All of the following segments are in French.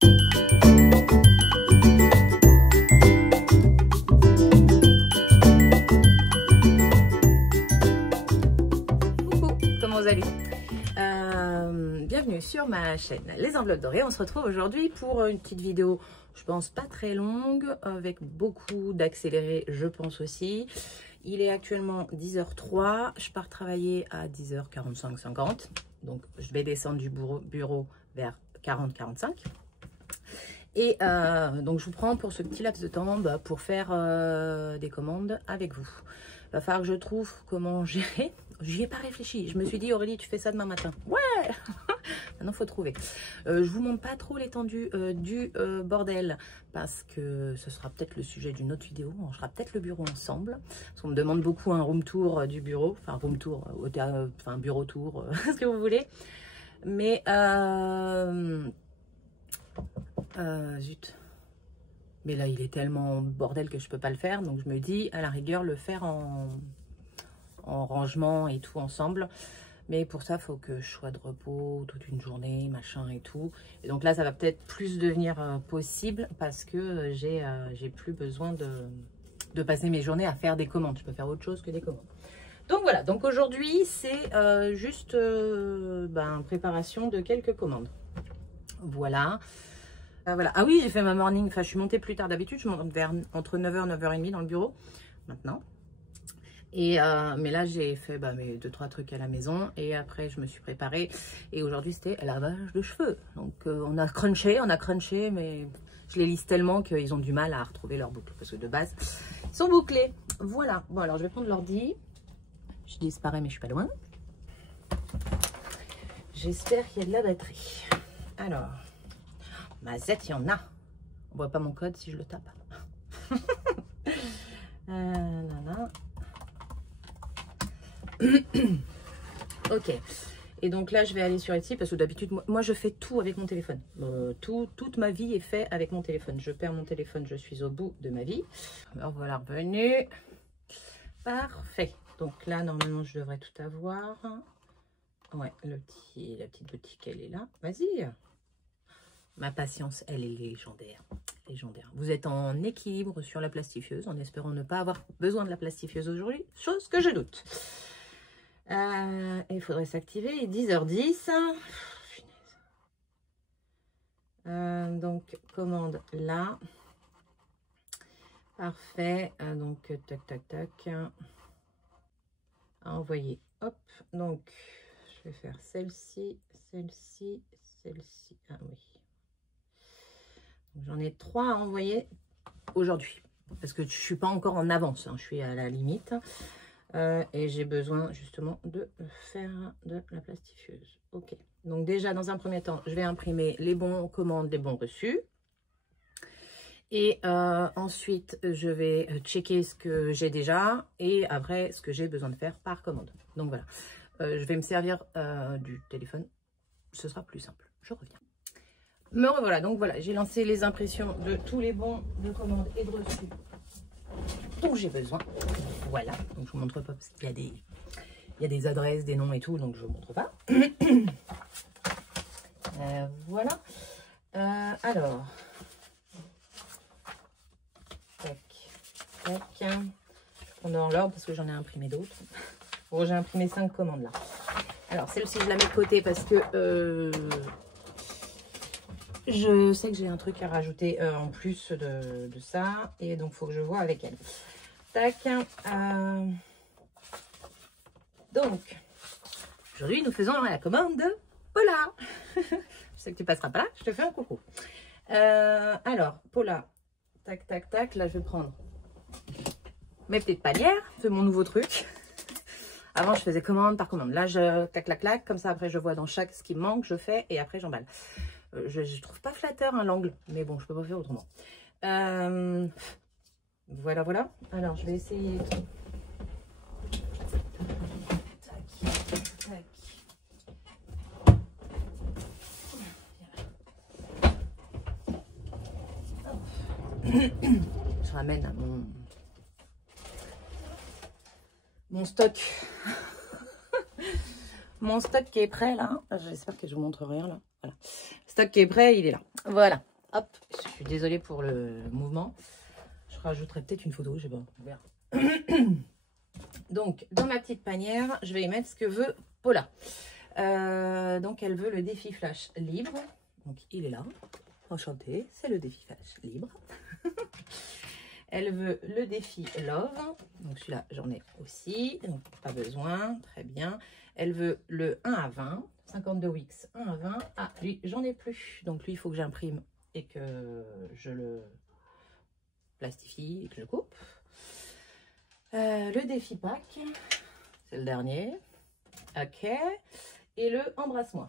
Coucou, comment vous allez? Bienvenue sur ma chaîne Les Enveloppes Dorées. On se retrouve aujourd'hui pour une petite vidéo, je pense pas très longue, avec beaucoup d'accéléré, je pense aussi. Il est actuellement 10h03, je pars travailler à 10h45-50, donc je vais descendre du bureau vers 40-45. Et donc je vous prends pour ce petit laps de temps pour faire des commandes avec vous. Il va falloir que je trouve comment gérer. J'y ai pas réfléchi. Je me suis dit, Aurélie, tu fais ça demain matin. Ouais. Maintenant, il faut trouver. Je vous montre pas trop l'étendue du bordel parce que ce sera peut-être le sujet d'une autre vidéo. On fera peut-être le bureau ensemble. Parce qu'on me demande beaucoup un room tour du bureau. Enfin, room tour, enfin, bureau tour, ce que vous voulez. Mais, zut. Mais là, il est tellement bordel que je peux pas le faire. Donc, je me dis, à la rigueur, le faire en rangement et tout ensemble. Mais pour ça, il faut que je sois de repos toute une journée, machin et tout. Et donc là, ça va peut-être plus devenir possible parce que j'ai plus besoin de passer mes journées à faire des commandes. Je peux faire autre chose que des commandes. Donc voilà, donc aujourd'hui, c'est juste préparation de quelques commandes. Voilà. Voilà. Ah oui, j'ai fait ma morning. Enfin, je suis montée plus tard d'habitude. Je monte vers entre 9h et 9h30 dans le bureau maintenant. Et mais là, j'ai fait mes 2-3 trucs à la maison. Et après, je me suis préparée. Et aujourd'hui, c'était lavage de cheveux. Donc, on a crunché, mais je les lisse tellement qu'ils ont du mal à retrouver leur boucle. Parce que de base, ils sont bouclés. Voilà. Bon, alors, je vais prendre l'ordi. Je disparais, mais je suis pas loin. J'espère qu'il y a de la batterie. Alors... Mazette, il y en a. On voit pas mon code si je le tape. Ok. Et donc là, je vais aller sur Etsy parce que d'habitude, moi, je fais tout avec mon téléphone. Toute ma vie est faite avec mon téléphone. Je perds mon téléphone, je suis au bout de ma vie. Alors voilà, revenu. Parfait. Donc là, normalement, je devrais tout avoir. Ouais, la petite boutique, elle est là. Vas-y. Ma patience, elle est légendaire. Légendaire. Vous êtes en équilibre sur la plastifieuse, en espérant ne pas avoir besoin de la plastifieuse aujourd'hui, chose que je doute. Il faudrait s'activer. 10h10. Donc, commande là. Parfait. Donc, tac, tac, tac. À envoyer. Hop. Donc, je vais faire celle-ci, celle-ci, celle-ci. Ah oui. J'en ai 3 à envoyer aujourd'hui parce que je suis pas encore en avance, hein, je suis à la limite et j'ai besoin justement de faire de la plastifieuse. Ok, donc déjà dans un premier temps, je vais imprimer les bons commandes, les bons reçus et ensuite je vais checker ce que j'ai déjà et après ce que j'ai besoin de faire par commande. Donc voilà, je vais me servir du téléphone, ce sera plus simple. Je reviens. Me revoilà, donc voilà, j'ai lancé les impressions de tous les bons de commande et de reçus dont j'ai besoin. Voilà, donc je vous montre pas parce qu'il y a des adresses, des noms et tout, donc je vous montre pas. Voilà. Alors, tac, tac. Je vais prendre dans l'ordre parce que j'en ai imprimé d'autres. Bon, j'ai imprimé 5 commandes là. Alors, celle-ci, je la mets de côté parce que... je sais que j'ai un truc à rajouter en plus de ça. Et donc, il faut que je vois avec elle. Tac. Donc, aujourd'hui, nous faisons la commande de Paula. Je sais que tu passeras pas là. Je te fais un coucou. Alors, Paula. Tac, tac, tac. Là, je vais prendre mes petites panières. C'est mon nouveau truc. Avant, je faisais commande par commande. Là, je tac, clac, clac. Comme ça, après, je vois dans chaque ce qui me manque. Je fais et après, j'emballe. Je trouve pas flatteur hein, l'angle, mais bon, je peux pas faire autrement. Voilà, voilà. Alors, je vais essayer. Tac, tac. Je ramène à mon stock. Mon stock qui est prêt là. J'espère que je vous montre rien là. Voilà. Stock qui est prêt, il est là. Voilà. Hop, je suis désolée pour le mouvement. Je rajouterai peut-être une photo, je sais pas, on verra. Donc, dans ma petite panière, je vais y mettre ce que veut Paula. Donc, elle veut le défi flash libre. Donc, il est là. Enchanté, c'est le défi flash libre. Elle veut le défi love. Donc, celui-là, j'en ai aussi. Donc, pas besoin. Très bien. Elle veut le 1 à 20. 52 Wix, 1 à 20. Ah, lui, j'en ai plus. Donc, lui, il faut que j'imprime et que je le plastifie et que je coupe. Le défi pack, c'est le dernier. Ok. Et le embrasse-moi.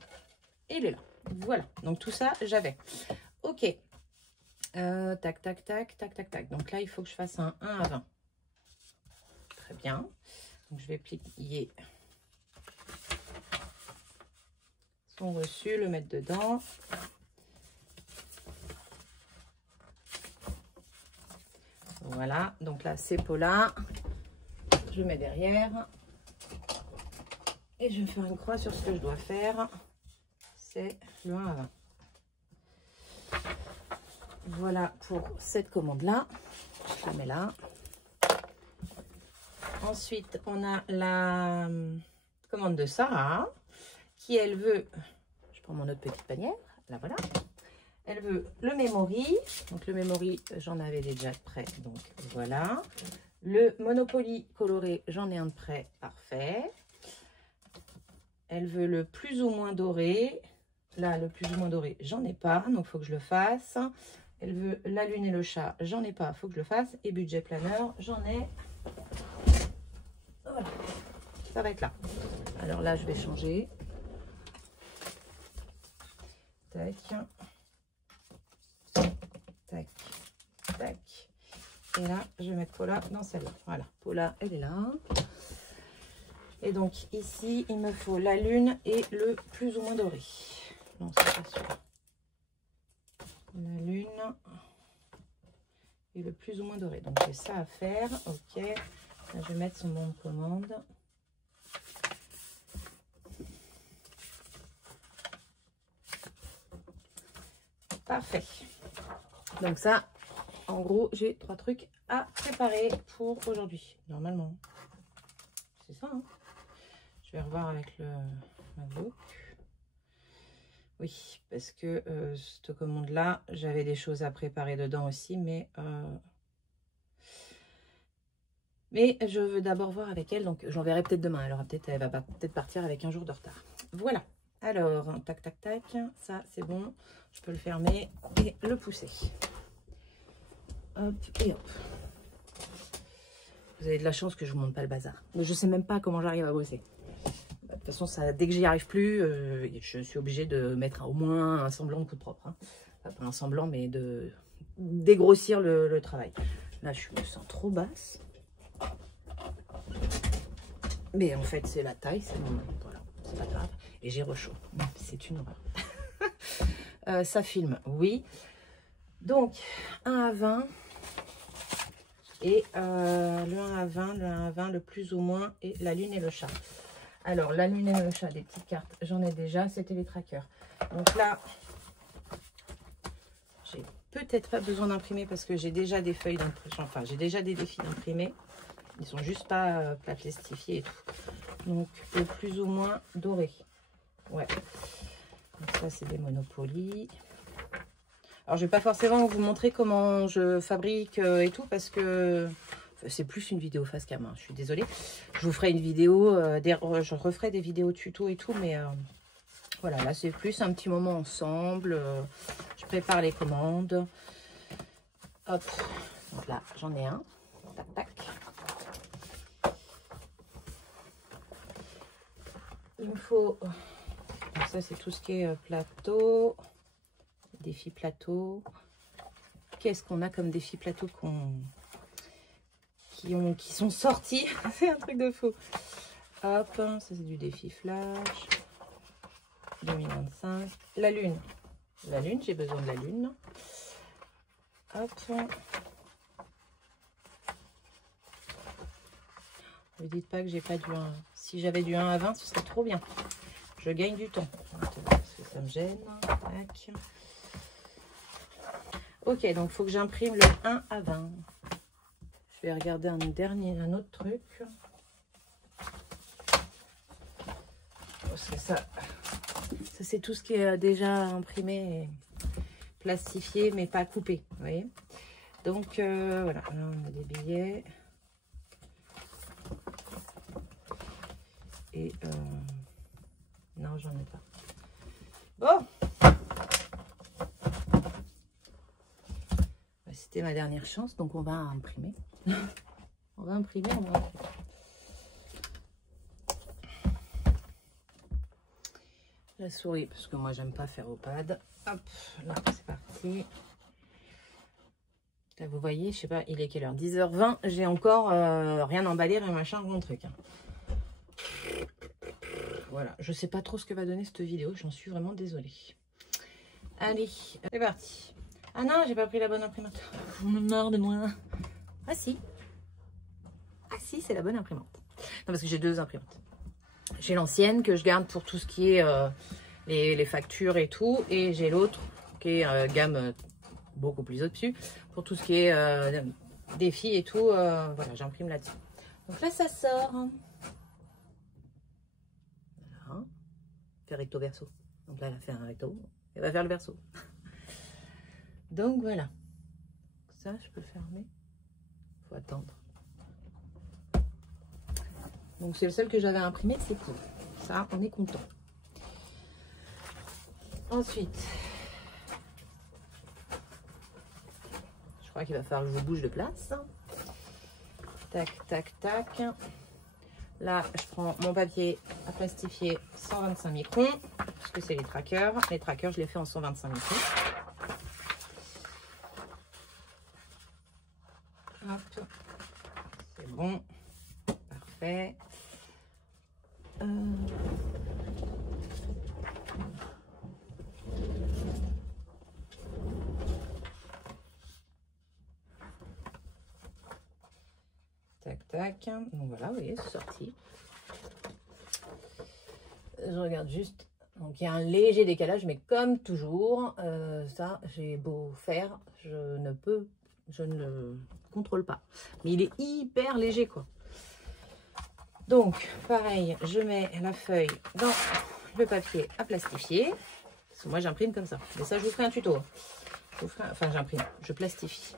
Il est là. Voilà. Donc tout ça, j'avais. Ok. Tac, tac, tac, tac, tac, tac. Donc là, il faut que je fasse un 1 à 20. Très bien. Donc je vais plier son reçu, le mettre dedans. Voilà. Donc là, c'est Paula. Je mets derrière. Et je vais faire une croix sur ce que je dois faire. C'est le 1 à 20. Voilà pour cette commande-là. Je la mets là. Ensuite, on a la commande de Sarah qui, elle, veut... Je prends mon autre petite panière. Là, voilà. Elle veut le memory. Donc, le memory, j'en avais déjà de près. Donc, voilà. Le Monopoly coloré, j'en ai un de près. Parfait. Elle veut le plus ou moins doré. Là, le plus ou moins doré, j'en ai pas. Donc, il faut que je le fasse. Elle veut la lune et le chat. J'en ai pas. Il faut que je le fasse. Et budget planeur, j'en ai. Voilà. Ça va être là. Alors là, je vais changer. Tac. Tac. Tac. Et là, je vais mettre Paula dans celle-là. Voilà. Paula, elle est là. Et donc ici, il me faut la lune et le plus ou moins doré. Non, c'est pas celui-là. La lune et le plus ou moins doré. Donc j'ai ça à faire. Ok. Là, je vais mettre son bon de commande. Parfait. Donc ça, en gros, j'ai 3 trucs à préparer pour aujourd'hui. Normalement. C'est ça, hein. Je vais revoir avec le MacBook. Oui, parce que cette commande-là, j'avais des choses à préparer dedans aussi, mais je veux d'abord voir avec elle, donc j'en verrai peut-être demain. Elle va peut-être partir avec un jour de retard. Voilà. Alors, tac, tac, tac, ça c'est bon. Je peux le fermer et le pousser. Hop et hop. Vous avez de la chance que je vous montre pas le bazar. Mais je sais même pas comment j'arrive à bosser. De toute façon, ça, dès que j'y arrive plus, je suis obligée de mettre au moins un semblant de coup de propre. Hein. Enfin, pas un semblant, mais de dégrossir le travail. Là, je me sens trop basse. Mais en fait, c'est la taille. Voilà, c'est pas grave. Et j'ai rechaud. C'est une horreur. Ça filme, oui. Donc, 1 à 20. Et le 1 à 20, le 1 à 20, le plus ou moins, et la lune et le chat. Alors, la lune et le chat, des petites cartes, j'en ai déjà, c'était les trackers. Donc là, j'ai peut-être pas besoin d'imprimer parce que j'ai déjà des feuilles d'impression, enfin, j'ai déjà des défis d'imprimés. Ils sont juste pas plastifiés et tout. Donc, le plus ou moins doré. Ouais. Donc ça, c'est des Monopoly. Alors, je vais pas forcément vous montrer comment je fabrique et tout parce que c'est plus une vidéo face cam. Hein. Je suis désolée. Je vous ferai une vidéo, je referai des vidéos tuto et tout, mais voilà, là, c'est plus un petit moment ensemble. Je prépare les commandes. Hop. Donc là, j'en ai un. Tac, tac. Il me faut... Donc ça, c'est tout ce qui est plateau. Défi plateau. Qu'est-ce qu'on a comme défi plateau qui sont sortis? C'est un truc de fou. Hop, ça c'est du défi flash 2025. La lune, j'ai besoin de la lune. Hop. Ne dites pas que j'ai pas du 1. Si j'avais du 1 à 20, ce serait trop bien. Je gagne du temps. Parce que ça me gêne. Tac. Ok, donc il faut que j'imprime le 1 à 20. Je vais regarder un autre truc. Parce que ça c'est tout ce qui est déjà imprimé et plastifié, mais pas coupé, vous voyez. Donc voilà, là on a des billets. Et non, j'en ai pas. Bon, c'était ma dernière chance, donc on va imprimer. On va imprimer, on va imprimer. La souris, parce que moi j'aime pas faire au pad. Hop, là c'est parti. Là, vous voyez, je sais pas, il est quelle heure? 10h20, j'ai encore rien emballé, rien machin, mon truc. Voilà, je sais pas trop ce que va donner cette vidéo, j'en suis vraiment désolée. Allez, c'est parti. Ah non, j'ai pas pris la bonne imprimante. J'en ai marre de moi. Ah si. Ah si, c'est la bonne imprimante. Non, parce que j'ai deux imprimantes. J'ai l'ancienne que je garde pour tout ce qui est les factures et tout. Et j'ai l'autre qui est gamme beaucoup plus au-dessus. Pour tout ce qui est défis et tout. Voilà, j'imprime là-dessus. Donc là, ça sort. Voilà. Fait recto verso. Donc là, elle a fait un recto. Elle va faire le verso. Donc voilà. Ça, je peux fermer. Faut attendre. Donc c'est le seul que j'avais imprimé, c'est tout. Ça, on est content. Ensuite, je crois qu'il va falloir que je bouge de place. Tac, tac, tac. Là, je prends mon papier à plastifier 125 microns, parce que c'est les trackers. Les trackers, je les fais en 125 microns. Hop, c'est bon. Parfait. Tac, tac. Donc voilà, vous voyez, c'est sorti. Je regarde juste. Donc il y a un léger décalage, mais comme toujours, ça, j'ai beau faire, je ne le contrôle pas. Mais il est hyper léger, quoi. Donc, pareil, je mets la feuille dans le papier à plastifier. Parce que moi, j'imprime comme ça. Mais ça, je vous ferai un tuto. Enfin, j'imprime, je plastifie.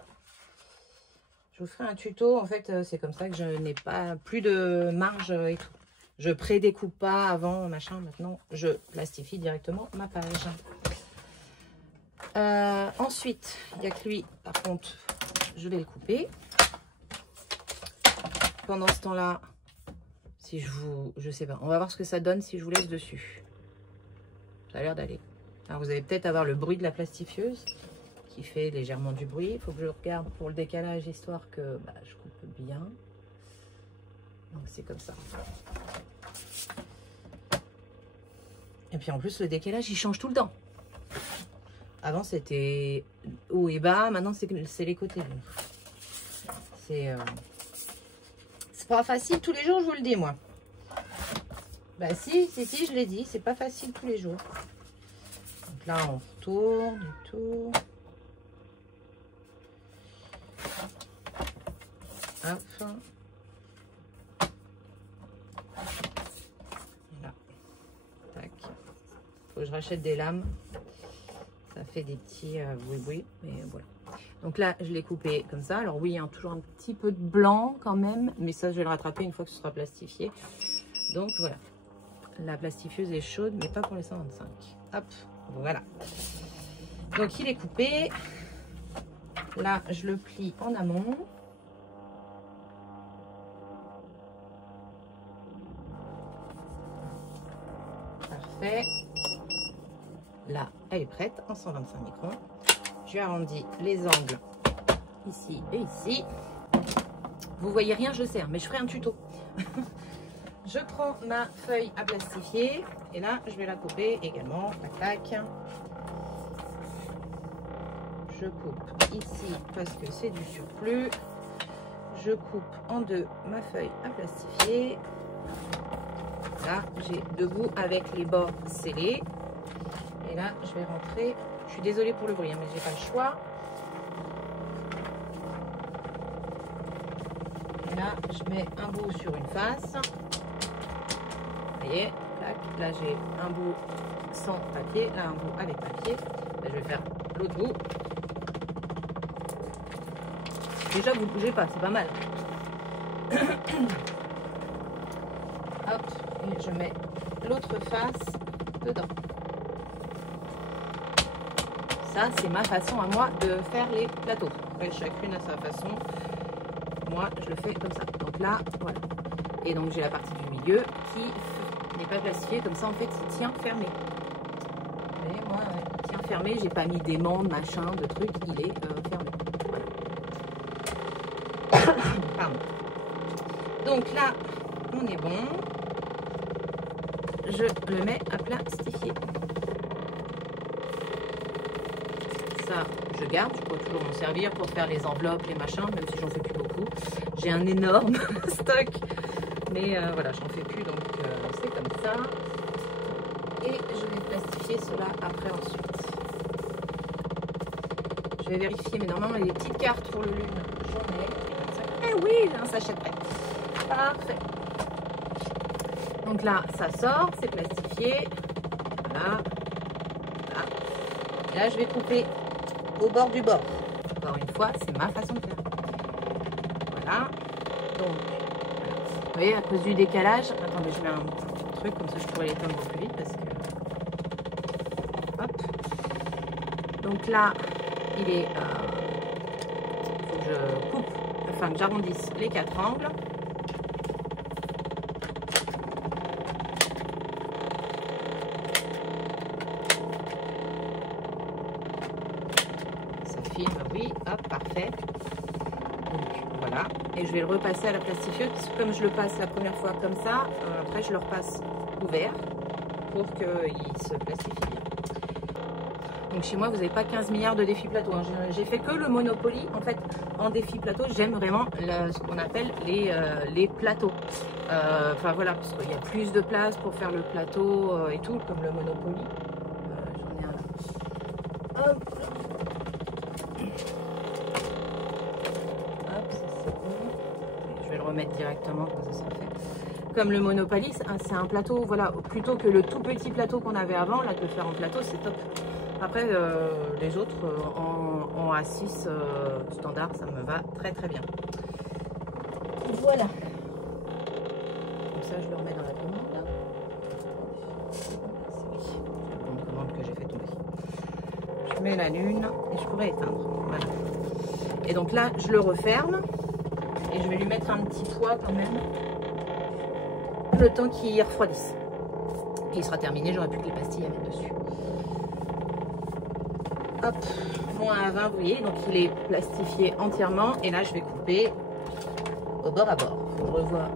Je vous ferai un tuto. En fait, c'est comme ça que je n'ai pas plus de marge et tout. Je pré-découpe pas avant, machin. Maintenant, je plastifie directement ma page. Ensuite, il n'y a que lui. Par contre, je vais le couper. Pendant ce temps-là, si je sais pas, on va voir ce que ça donne si je vous laisse dessus. Ça a l'air d'aller. Alors, vous allez peut-être avoir le bruit de la plastifieuse qui fait légèrement du bruit. Il faut que je regarde pour le décalage, histoire que je coupe bien. Donc, c'est comme ça. Et puis, en plus, le décalage, il change tout le temps. Avant, c'était haut et bas. Maintenant, c'est les côtés. C'est pas facile tous les jours, je vous le dis, moi. Bah si, je l'ai dit, c'est pas facile tous les jours. Donc là, on retourne et tout. Hop. Voilà. Tac. Faut que je rachète des lames. Ça fait des petits oui, mais voilà. Donc là, je l'ai coupé comme ça. Alors oui, il y a toujours un petit peu de blanc quand même, mais ça, je vais le rattraper une fois que ce sera plastifié. Donc voilà. La plastifieuse est chaude, mais pas pour les 125. Hop, voilà. Donc il est coupé. Là, je le plie en amont. Parfait. Là, elle est prête en 125 microns. Je arrondis les angles ici et ici. Vous voyez rien, je sers, mais je ferai un tuto. Je prends ma feuille à plastifier et là, je vais la couper également. Tac, tac. Je coupe ici parce que c'est du surplus. Je coupe en deux ma feuille à plastifier. Là, j'ai deux bouts avec les bords scellés. Et là, je vais rentrer. Je suis désolée pour le bruit, hein, mais j'ai pas le choix. Et là, je mets un bout sur une face. Vous voyez, là j'ai un bout sans papier, là un bout avec papier. Là, je vais faire l'autre bout. Déjà, vous ne bougez pas, c'est pas mal. Hop, et je mets l'autre face dedans. Ça, c'est ma façon à moi de faire les plateaux. Après, chacune a sa façon. Moi, je le fais comme ça. Donc là, voilà. Et donc, j'ai la partie du milieu qui n'est pas plastifiée. Comme ça, en fait, il tient fermé. Vous voyez, moi, il tient fermé. J'ai pas mis d'aimant, de machin, de trucs. Il est fermé. Voilà. Pardon. Donc là, on est bon. Je le mets à plastifier. Ça, je garde. Je peux toujours m'en servir pour faire les enveloppes, les machins, même si j'en fais plus beaucoup. J'ai un énorme stock. Mais voilà, j'en fais plus, donc c'est comme ça. Et je vais plastifier cela après ensuite. Je vais vérifier, mais normalement, il y a des petites cartes pour le lune. J'en ai. Eh oui, j'ai un sachet prêt. Parfait. Donc là, ça sort, c'est plastifié. Voilà. Voilà. Et là, je vais couper au bord du bord. Encore une fois, c'est ma façon de faire. Voilà. Donc, voilà. Vous voyez, à cause du décalage, attendez, je mets un petit truc, comme ça je pourrais l'éteindre plus vite parce que... Hop. Donc là, il est... il faut que je coupe, enfin que j'arrondisse les 4 angles. Filme, oui, hop, parfait. Donc voilà, et je vais le repasser à la plastifieuse, parce que comme je le passe la première fois comme ça, après je le repasse ouvert pour qu'il se plastifie bien. Donc chez moi, vous n'avez pas 15 milliards de défis plateau, hein. J'ai fait que le Monopoly. En fait, en défi plateau, j'aime vraiment ce qu'on appelle les plateaux. Enfin voilà, parce qu'il y a plus de place pour faire le plateau et tout, comme le Monopoly. J'en ai un là. Hop. Remettre directement, comme ça sera fait. Comme le Monopoly, c'est un plateau, voilà, plutôt que le tout petit plateau qu'on avait avant, là, de le faire en plateau, c'est top. Après, les autres, en A6 standard, ça me va très très bien. Voilà. Comme ça, je le remets dans la commande, là. C'est la bonne commande que j'ai fait tomber. Je mets la lune et je pourrais éteindre. Voilà. Et donc là, je le referme. Et je vais lui mettre un petit poids quand même, le temps qu'il refroidisse. Et il sera terminé, j'aurai plus que les pastilles à mettre dessus. Hop, moins à 20, vous voyez, donc il est plastifié entièrement. Et là, je vais couper au bord à bord. Faut que je revoie.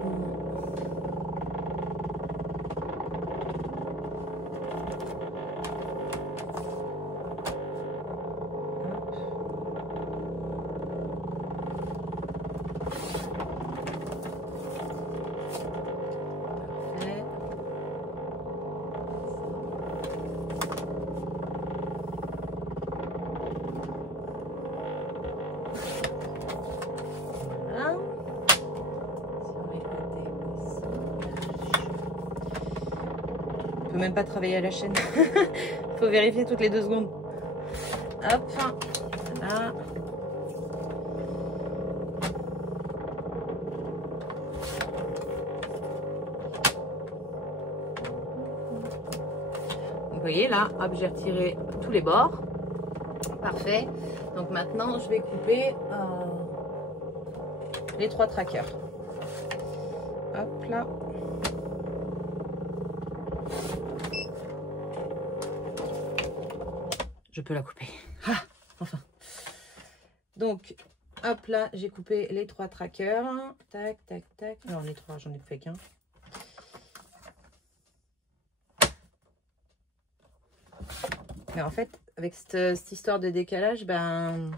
Même pas travailler à la chaîne. Faut vérifier toutes les 2 secondes. Hop, voilà. Vous voyez là, hop, j'ai retiré tous les bords. Parfait. Donc maintenant, je vais couper les 3 trackers. Hop là. Je peux la couper. Ah, enfin. Donc, hop là, j'ai coupé les 3 trackers. Tac, tac, tac. Non, les 3, j'en ai fait qu'un. Mais en fait, avec cette histoire de décalage, ben,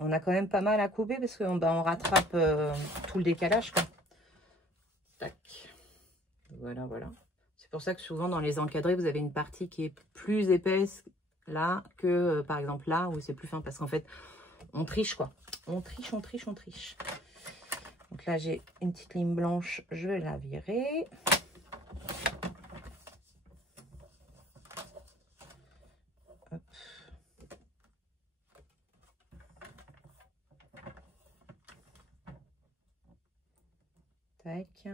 on a quand même pas mal à couper parce qu'on on rattrape tout le décalage, quoi. Tac. Voilà, voilà. C'est pour ça que souvent dans les encadrés, vous avez une partie qui est plus épaisse là que par exemple là où c'est plus fin, parce qu'en fait on triche quoi, on triche, on triche, on triche. Donc là j'ai une petite ligne blanche, je vais la virer. Hop. Tac.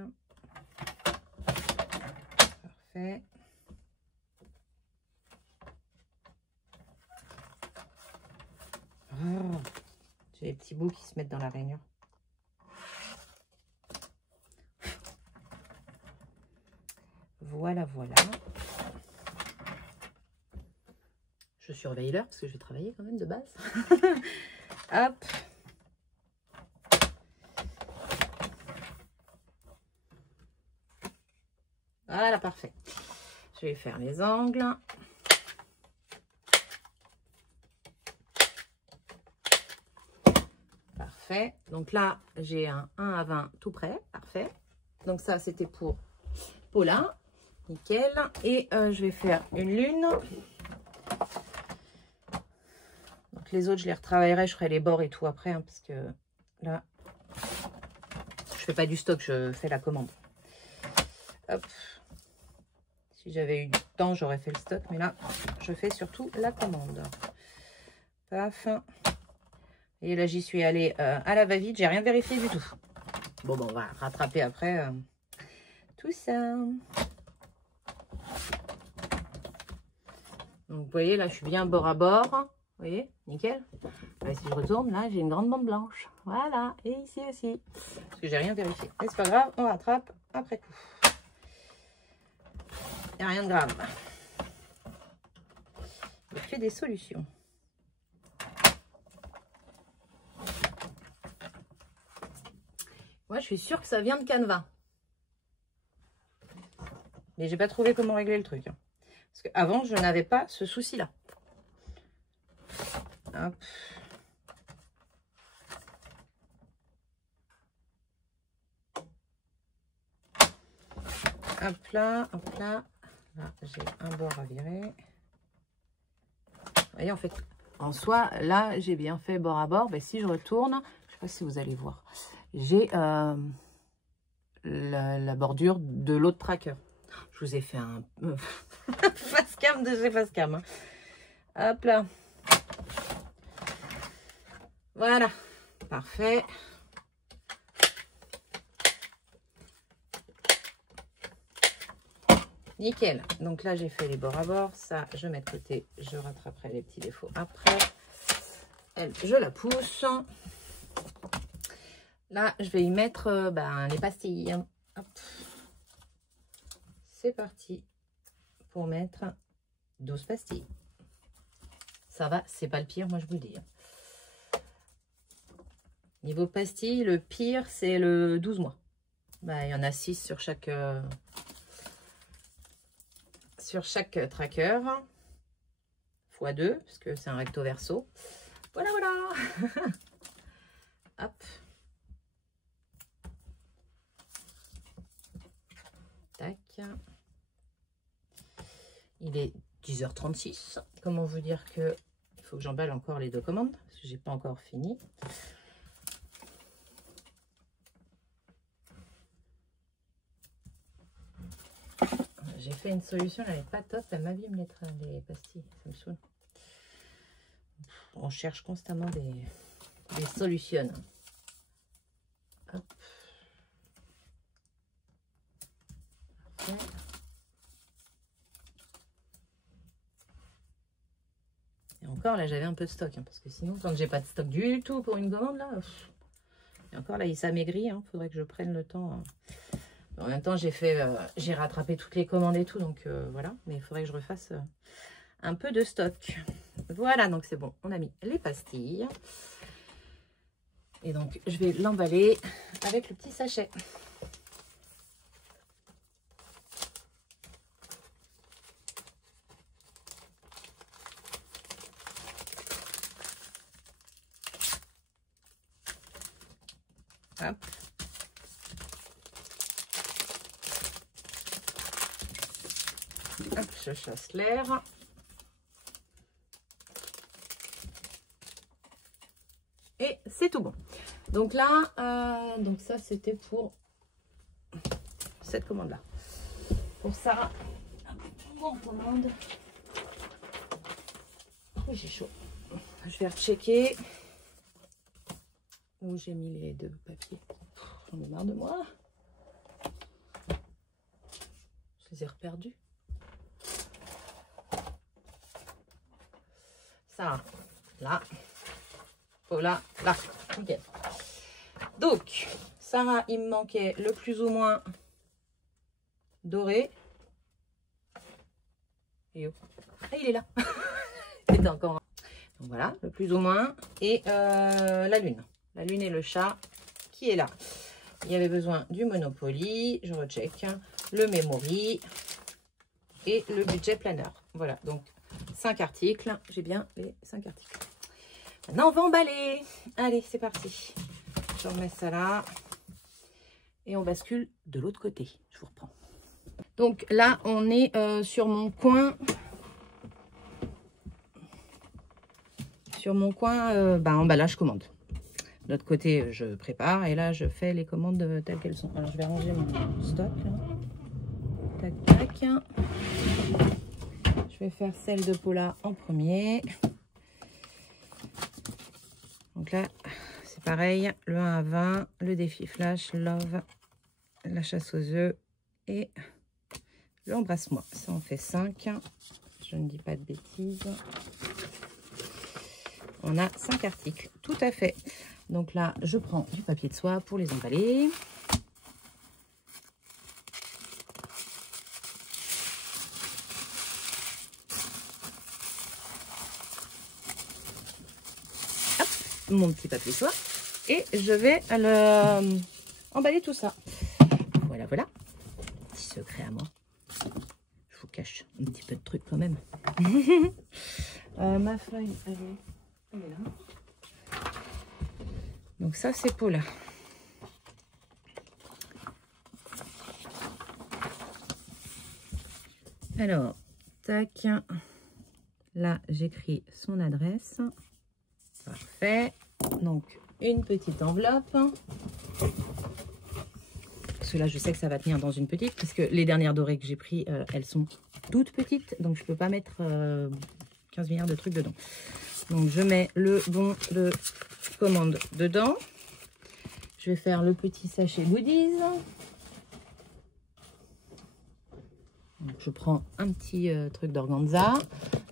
Parfait. Oh, j'ai les petits bouts qui se mettent dans la rainure. Voilà, voilà. Je surveille l'heure parce que je vais travailler quand même de base. Hop. Voilà, parfait. Je vais faire les angles. Parfait. Donc là, j'ai un 1 à 20 tout prêt. Parfait. Donc ça, c'était pour Paula. Nickel. Et je vais faire une lune. Donc les autres, je les retravaillerai. Je ferai les bords et tout après. Hein, parce que là, je fais pas du stock. Je fais la commande. Hop. Si j'avais eu du temps, j'aurais fait le stock. Mais là, je fais surtout la commande. Paf. Et là, j'y suis allée à la va-vite. J'ai rien vérifié du tout. Bon, on va rattraper après tout ça. Donc, vous voyez, là, je suis bien bord à bord. Vous voyez, nickel. Là, si je retourne, là, j'ai une grande bande blanche. Voilà. Et ici aussi. Parce que j'ai rien vérifié. Mais c'est pas grave, on rattrape après coup. Il n'y a rien de grave. Je fais des solutions. Moi, je suis sûre que ça vient de Canva. Mais j'ai pas trouvé comment régler le truc. Hein. Parce qu'avant, je n'avais pas ce souci-là. Hop. Hop là, hop là. Là, j'ai un bord à virer. Vous voyez, en fait, en soi, là, j'ai bien fait bord à bord. Mais si je retourne, je ne sais pas si vous allez voir, j'ai la bordure de l'autre tracker. Je vous ai fait un face cam de chez face cam. Hein. Hop là. Voilà. Parfait. Nickel. Donc là, j'ai fait les bords à bord. Ça, je mets de côté. Je rattraperai les petits défauts après. Elle, je la pousse. Là, je vais y mettre les pastilles. Hop. C'est parti pour mettre 12 pastilles. Ça va, c'est pas le pire, moi je vous le dis. Niveau pastilles, le pire, c'est le 12 mois. Il y en a 6 sur chaque tracker. x2, parce que c'est un recto verso. Voilà, voilà. Hop. Tac. Il est 10h36. Comment vous dire que il faut que j'emballe encore les deux commandes, parce que j'ai pas encore fini. J'ai fait une solution, elle n'est pas top, elle m'abîme les pastilles, ça me saoule. On cherche constamment des solutions. Hop. Parfait. Et encore là, j'avais un peu de stock, hein, parce que sinon, quand j'ai pas de stock du tout pour une commande, là, et encore là, il s'amaigrit, hein, faudrait que je prenne le temps. Hein. En même temps, j'ai rattrapé toutes les commandes et tout, donc voilà. Mais il faudrait que je refasse un peu de stock. Voilà, donc c'est bon. On a mis les pastilles. Et donc, je vais l'emballer avec le petit sachet. Hop. Hop, je chasse l'air. c'est tout bon. Donc là, donc ça c'était pour cette commande là. Pour ça, on commande. Oui, j'ai chaud. Je vais rechecker où j'ai mis les deux papiers. J'en ai marre de moi. Je les ai reperdus. Ça, là. Voilà, là. Nickel. Donc, ça, il me manquait le plus ou moins doré. Et oh. Ah, il est là. Il était encore. Donc voilà, le plus ou moins. Et la lune. La lune et le chat qui est là. Il y avait besoin du Monopoly. Je recheck. Le Memory. Et le budget planner. Voilà, donc 5 articles. J'ai bien les 5 articles. Maintenant, on va emballer. Allez, c'est parti. Je remets ça là. Et on bascule de l'autre côté. Je vous reprends. Donc là, on est sur mon coin. Sur mon coin, emballage commande. De l'autre côté, je prépare. Et là, je fais les commandes telles qu'elles sont. Alors, je vais ranger mon stock. Là. Tac, tac. Je vais faire celle de Paula en premier. Donc là, c'est pareil. Le 1 à 20, le défi flash, love, la chasse aux œufs et le embrasse-moi. Ça en fait 5. Je ne dis pas de bêtises. On a 5 articles. Tout à fait. Donc là, je prends du papier de soie pour les emballer. Mon petit papier soie et je vais emballer tout ça. Voilà, voilà. Petit secret à moi. Je vous cache un petit peu de trucs quand même. Ma feuille, elle est là. Donc ça, c'est Paula. Alors, tac. Là, j'écris son adresse. Parfait. Donc, une petite enveloppe. Parce que là, je sais que ça va tenir dans une petite. Parce que les dernières dorées que j'ai pris, elles sont toutes petites. Donc, je ne peux pas mettre 15 milliards de trucs dedans. Donc, je mets le bon de commande dedans. Je vais faire le petit sachet goodies. Donc, je prends un petit truc d'organza.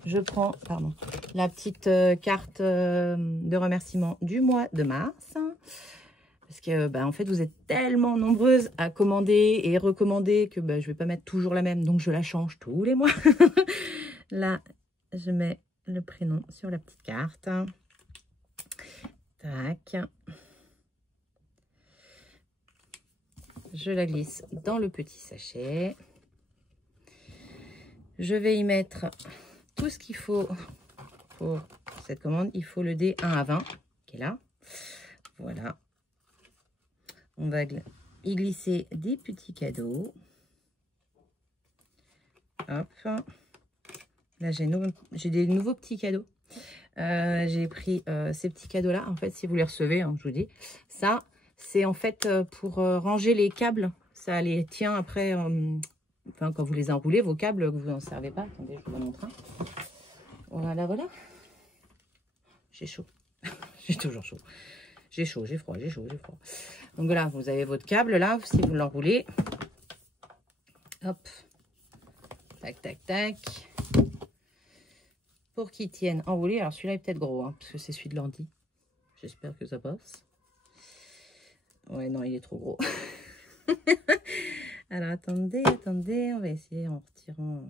Je prends, pardon, la petite carte de remerciement du mois de mars. Parce que, en fait, vous êtes tellement nombreuses à commander et recommander que je ne vais pas mettre toujours la même. Donc, je la change tous les mois. Là, je mets le prénom sur la petite carte. Tac. Je la glisse dans le petit sachet. Je vais y mettre tout ce qu'il faut pour cette commande. Il faut le dé 1 à 20 qui est là. Voilà. On va y glisser des petits cadeaux. Hop. Là, j'ai des nouveaux petits cadeaux. J'ai pris ces petits cadeaux-là. En fait, si vous les recevez, hein, je vous dis, ça, c'est en fait pour ranger les câbles. Ça les tient après... Enfin, quand vous les enroulez, vos câbles, que vous n'en servez pas. Attendez, je vous en montre un. Voilà, voilà. J'ai chaud. J'ai toujours chaud. J'ai chaud, j'ai froid, j'ai chaud, j'ai froid. Donc voilà, vous avez votre câble là, si vous l'enroulez. Hop. Tac, tac, tac. Pour qu'ils tiennent enroulés. Alors celui-là est peut-être gros, hein, parce que c'est celui de l'ordi. J'espère que ça passe. Ouais, non, il est trop gros. Alors, attendez, on va essayer en retirant.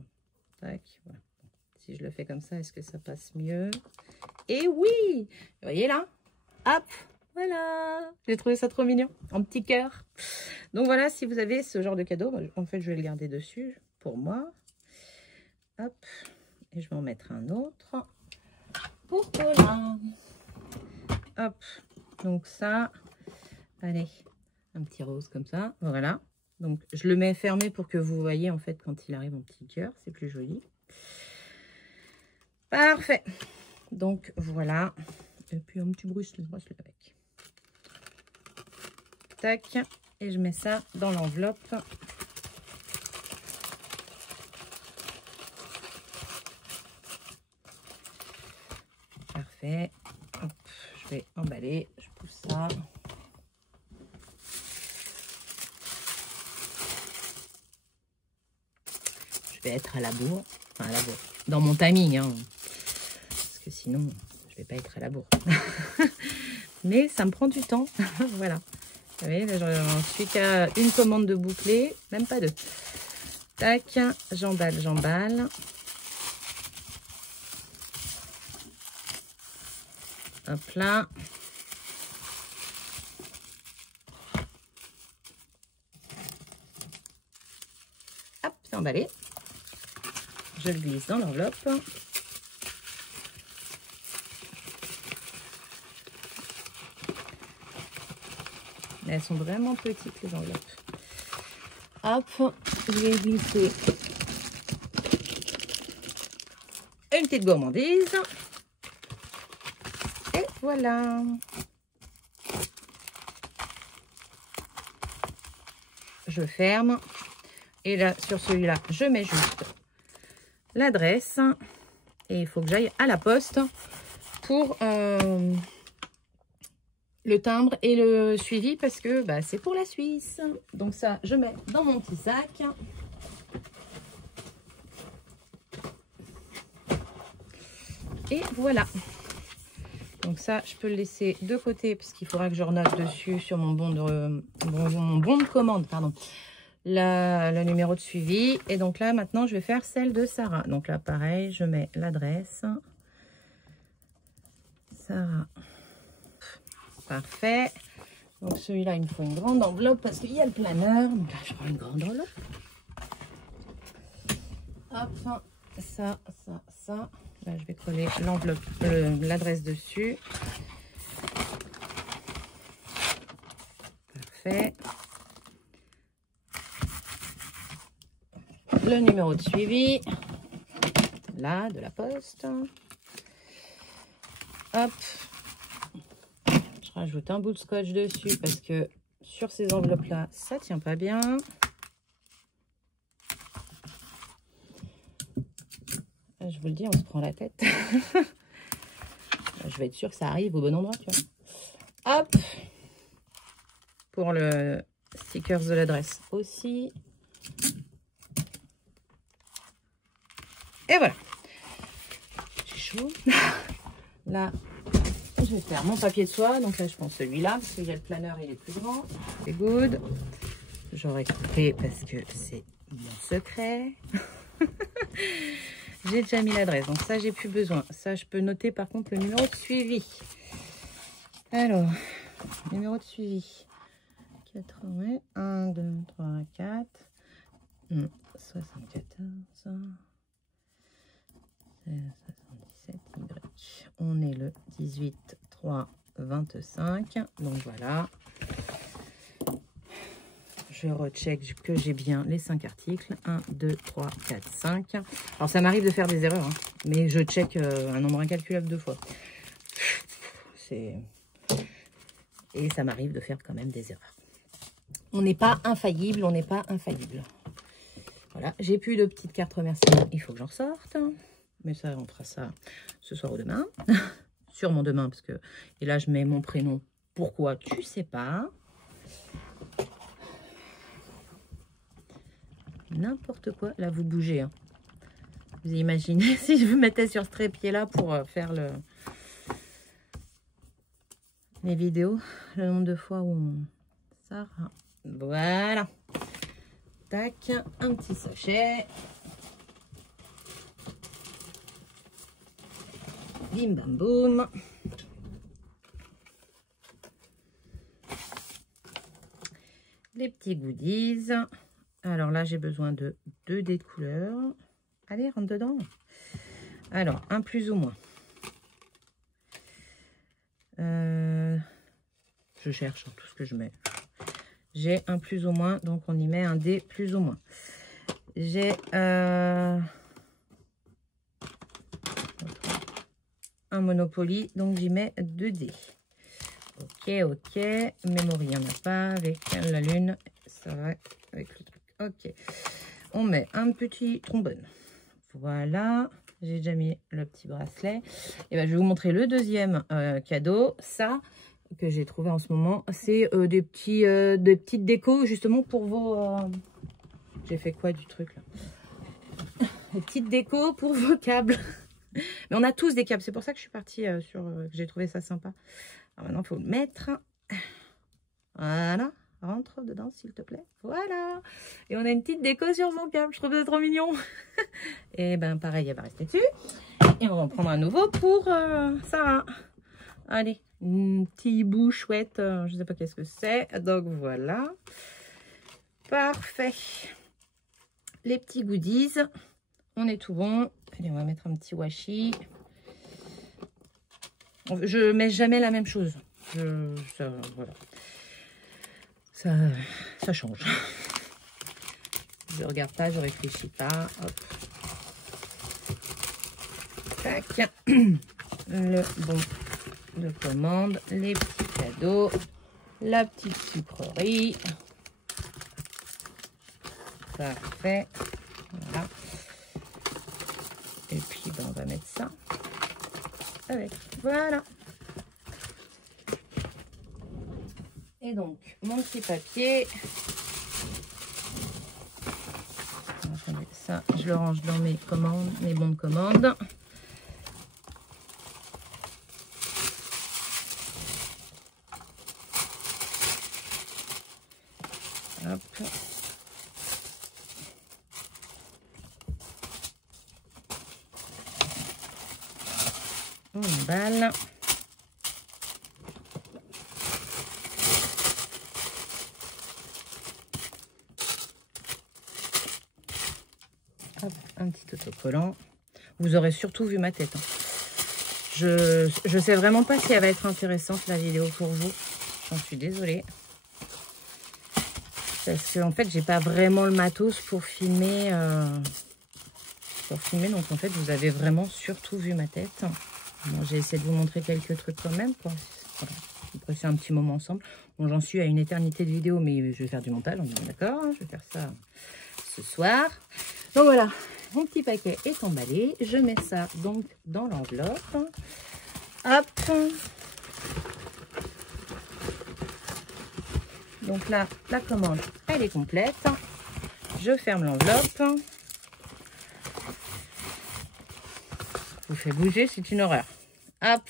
Tac, voilà. Si je le fais comme ça, est-ce que ça passe mieux? Et oui! Vous voyez là? Hop! Voilà! J'ai trouvé ça trop mignon, en petit cœur. Donc voilà, si vous avez ce genre de cadeau, en fait, je vais le garder dessus pour moi. Hop! Et je vais en mettre un autre pour Paula. Hop! Donc ça, allez, un petit rose comme ça, voilà. Donc, je le mets fermé pour que vous voyez, en fait, quand il arrive en petit cœur. C'est plus joli. Parfait. Donc, voilà. Et puis, un petit bracelet avec. Tac. Et je mets ça dans l'enveloppe. Parfait. Hop, je vais emballer. Je pousse ça. Je vais être à la bourre. Enfin, à la bourre. Dans mon timing, hein. Parce que sinon, je vais pas être à la bourre. Mais ça me prend du temps. Voilà. Vous voyez, là, j'en suis qu'à une commande de bouclé, même pas deux. Tac, j'emballe, j'emballe. Hop là. Hop, c'est emballé. Je le glisse dans l'enveloppe. Elles sont vraiment petites, les enveloppes. Hop, je vais glisser une petite gourmandise. Et voilà. Je ferme. Et là, sur celui-là, je mets juste l'adresse. Et il faut que j'aille à la poste pour le timbre et le suivi parce que bah, c'est pour la Suisse. Donc ça, je mets dans mon petit sac. Et voilà. Donc ça, je peux le laisser de côté parce qu'il faudra que je renote dessus sur mon bon de commande, pardon, le numéro de suivi. Et donc là, maintenant, je vais faire celle de Sarah. Donc là, pareil, je mets l'adresse. Sarah. Parfait. Donc celui-là, il me faut une grande enveloppe parce qu'il y a le planeur. Donc là, je prends une grande enveloppe. Hop, ça. Là, je vais coller l'enveloppe, l'adresse dessus. Parfait. Le numéro de suivi. Là, de la poste. Hop. Je rajoute un bout de scotch dessus parce que sur ces enveloppes-là, ça tient pas bien. Je vous le dis, on se prend la tête. Je vais être sûre que ça arrive au bon endroit, tu vois. Hop. Pour le sticker de l'adresse aussi. Et voilà. J'ai chaud. Là, je vais faire mon papier de soie. Donc là, je prends celui-là parce qu'il y a le planeur, il est plus grand. C'est good. J'aurais coupé parce que c'est mon secret. J'ai déjà mis l'adresse, donc ça, j'ai plus besoin. Ça, je peux noter par contre le numéro de suivi. Alors, numéro de suivi. 80, 1, 2, 3, 4, 74, 77, Y. On est le 18, 3, 25. Donc voilà. Je recheck que j'ai bien les 5 articles. 1, 2, 3, 4, 5. Alors, ça m'arrive de faire des erreurs, hein, mais je check un nombre incalculable de fois. Et ça m'arrive de faire quand même des erreurs. On n'est pas infaillible, on n'est pas infaillible. Voilà, j'ai plus de petites cartes remerciements. Il faut que j'en sorte. Mais ça, on fera ça ce soir ou demain. Sûrement demain, parce que... Et là, je mets mon prénom. Pourquoi? Tu sais pas. N'importe quoi. Là, vous bougez. Hein. Vous imaginez si je vous mettais sur ce trépied-là pour faire les vidéos. Le nombre de fois où on... Ça... Voilà. Tac. Un petit sachet. Bim bam boum. Les petits goodies. Alors là, j'ai besoin de 2 dés de couleur. Allez, rentre dedans. Alors, un plus ou moins. Je cherche tout ce que je mets. J'ai un plus ou moins, donc on y met un dé plus ou moins. J'ai un Monopoly, donc j'y mets 2 dés. Ok, ok. Memory, il n'y en a pas. Avec la lune, ça va avec le truc. Ok. On met un petit trombone. Voilà. J'ai déjà mis le petit bracelet. Et ben, je vais vous montrer le deuxième cadeau. Ça, que j'ai trouvé en ce moment, c'est des petites décos justement pour vos... J'ai fait quoi du truc là? Des petites décos pour vos câbles. Mais on a tous des câbles. C'est pour ça que je suis partie sur... que j'ai trouvé ça sympa. Alors maintenant, il faut le mettre. Voilà. Rentre dedans, s'il te plaît. Voilà. Et on a une petite déco sur mon câble. Je trouve ça trop mignon. Et ben pareil, elle va rester dessus. Et on va en prendre un nouveau pour Sarah. Allez, une petite bout chouette. Je ne sais pas qu'est-ce que c'est. Donc voilà. Parfait. Les petits goodies. On est tout bon. Allez, on va mettre un petit washi. Je mets jamais la même chose. Voilà. Ça change. Je regarde pas, je réfléchis pas. Hop. Tac. Le bon de commande, les petits cadeaux, la petite sucrerie. Parfait. Voilà. Et puis ben, on va mettre ça avec. Voilà. Et donc, mon petit papier. Attendez, ça, je le range dans mes commandes, mes bons de commande. Hop. On emballe. Hop, un petit autocollant. Vous aurez surtout vu ma tête. Hein. Je sais vraiment pas si elle va être intéressante la vidéo pour vous. J'en suis désolée. Parce qu'en fait, j'ai pas vraiment le matos pour filmer. Donc en fait, vous avez vraiment surtout vu ma tête. Bon, j'ai essayé de vous montrer quelques trucs quand même. Quoi. Voilà. On va passer un petit moment ensemble. Bon, j'en suis à une éternité de vidéo, mais je vais faire du montage. On est bien d'accord. Hein, je vais faire ça ce soir. Donc voilà, mon petit paquet est emballé. Je mets ça donc dans l'enveloppe. Hop. Donc là, la commande, elle est complète. Je ferme l'enveloppe. Je vous fais bouger, c'est une horreur. Hop,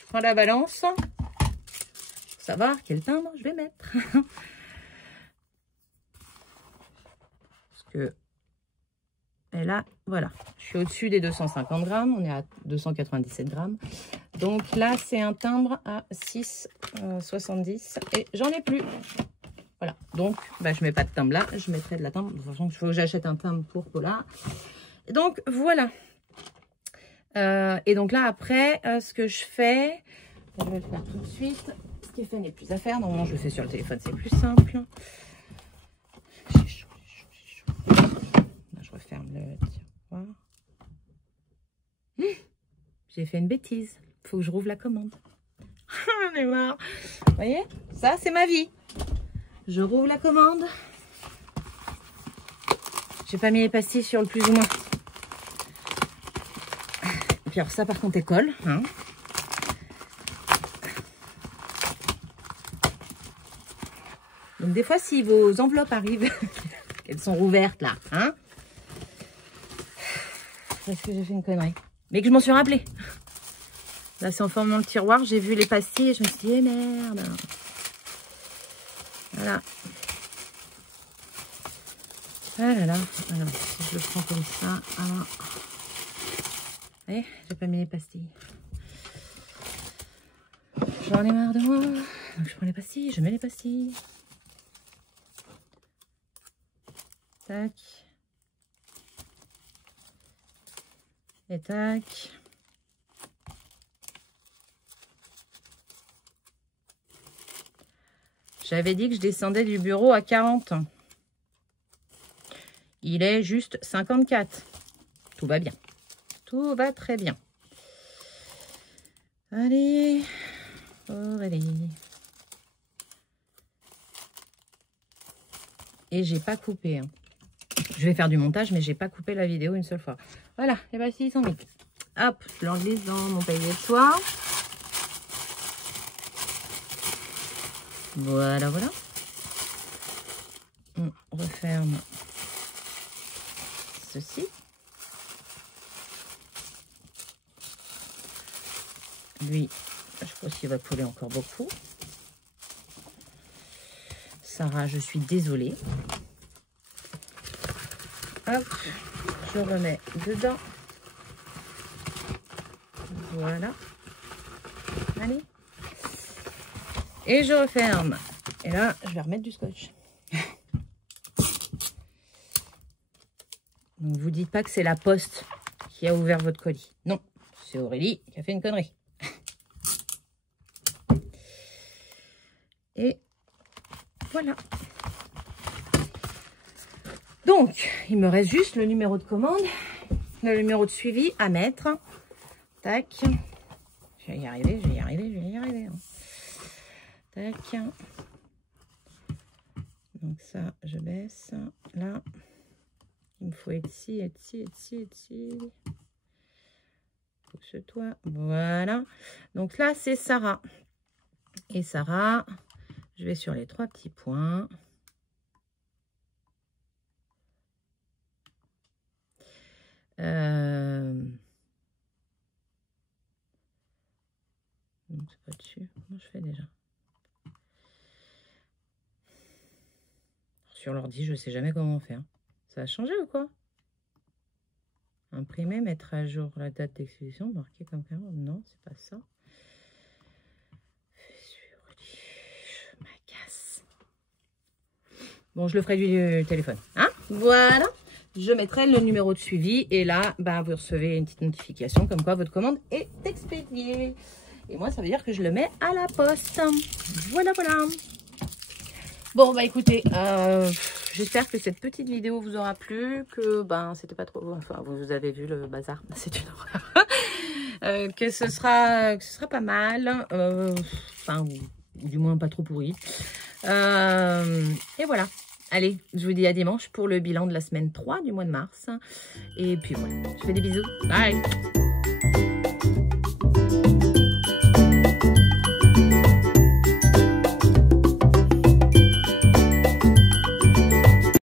je prends la balance. Pour savoir quel timbre je vais mettre. Parce que, et là, voilà, je suis au-dessus des 250 grammes. On est à 297 grammes. Donc là, c'est un timbre à 6,70 et j'en ai plus. Voilà, donc bah, je ne mets pas de timbre là, je mettrai de la timbre. De toute façon, il faut que j'achète un timbre pour Paula. Donc voilà. Et donc là, après, ce que je fais, je vais le faire tout de suite. Stéphane n'est plus à faire. Normalement, je le fais sur le téléphone, c'est plus simple. J'ai chaud, j'ai chaud. Là, je referme le tiroir. J'ai fait une bêtise. Il faut que je rouvre la commande. J'en ai marre. Vous voyez, ça, c'est ma vie. Je rouvre la commande. J'ai pas mis les pastilles sur le plus ou moins. Et puis alors ça, par contre, école. Hein. Donc des fois, si vos enveloppes arrivent, qu'elles sont rouvertes là, hein, parce que j'ai fait une connerie. Mais que je m'en suis rappelé. Là, c'est en formant le tiroir, j'ai vu les pastilles et je me suis dit, eh merde. Voilà. Ah là là. Alors, si je le prends comme ça. Alors... Vous voyez, j'ai pas mis les pastilles. J'en ai marre de moi. Donc, je prends les pastilles, je mets les pastilles. Tac. Et tac. J'avais dit que je descendais du bureau à 40. Il est juste 54. Tout va bien. Tout va très bien. Allez. Aurélie. Et j'ai pas coupé. Hein. Je vais faire du montage, mais j'ai pas coupé la vidéo une seule fois. Voilà, et voici ils sont mis. Hop, je l'en glisse dans mon paillet de soie. Voilà, voilà. On referme ceci. Lui, je pense qu'il va coller encore beaucoup. Sarah, je suis désolée. Hop, je remets dedans. Voilà. Allez. Et je referme. Et là, je vais remettre du scotch. Donc, vous dites pas que c'est la poste qui a ouvert votre colis. Non, c'est Aurélie qui a fait une connerie. Et voilà. Donc, il me reste juste le numéro de commande, le numéro de suivi à mettre. Tac. Je vais y arriver, je vais y arriver, je vais y arriver. Hein. Tac. Donc ça, je baisse. Là, il me faut être ci, être ci, être ci, être ci. Faut que ce toit. Voilà. Donc là, c'est Sarah. Et Sarah, je vais sur les 3 petits points. Non, c'est pas dessus. Comment je fais déjà? Sur l'ordi, je sais jamais comment faire. Ça a changé ou quoi? Imprimer, mettre à jour la date d'expédition, marquer comme caméra. Non, c'est pas ça. Je m'agace. Bon, je le ferai du téléphone. Hein? Voilà. Je mettrai le numéro de suivi et là, ben, vous recevez une petite notification comme quoi votre commande est expédiée. Et moi, ça veut dire que je le mets à la poste. Voilà, voilà. Bon, bah écoutez, j'espère que cette petite vidéo vous aura plu, que ben c'était pas trop... Enfin, vous avez vu le bazar, c'est une horreur. Que ce sera pas mal, enfin, ou du moins pas trop pourri. Et voilà. Allez, je vous dis à dimanche pour le bilan de la semaine 3 du mois de mars. Et puis voilà, je fais des bisous. Bye!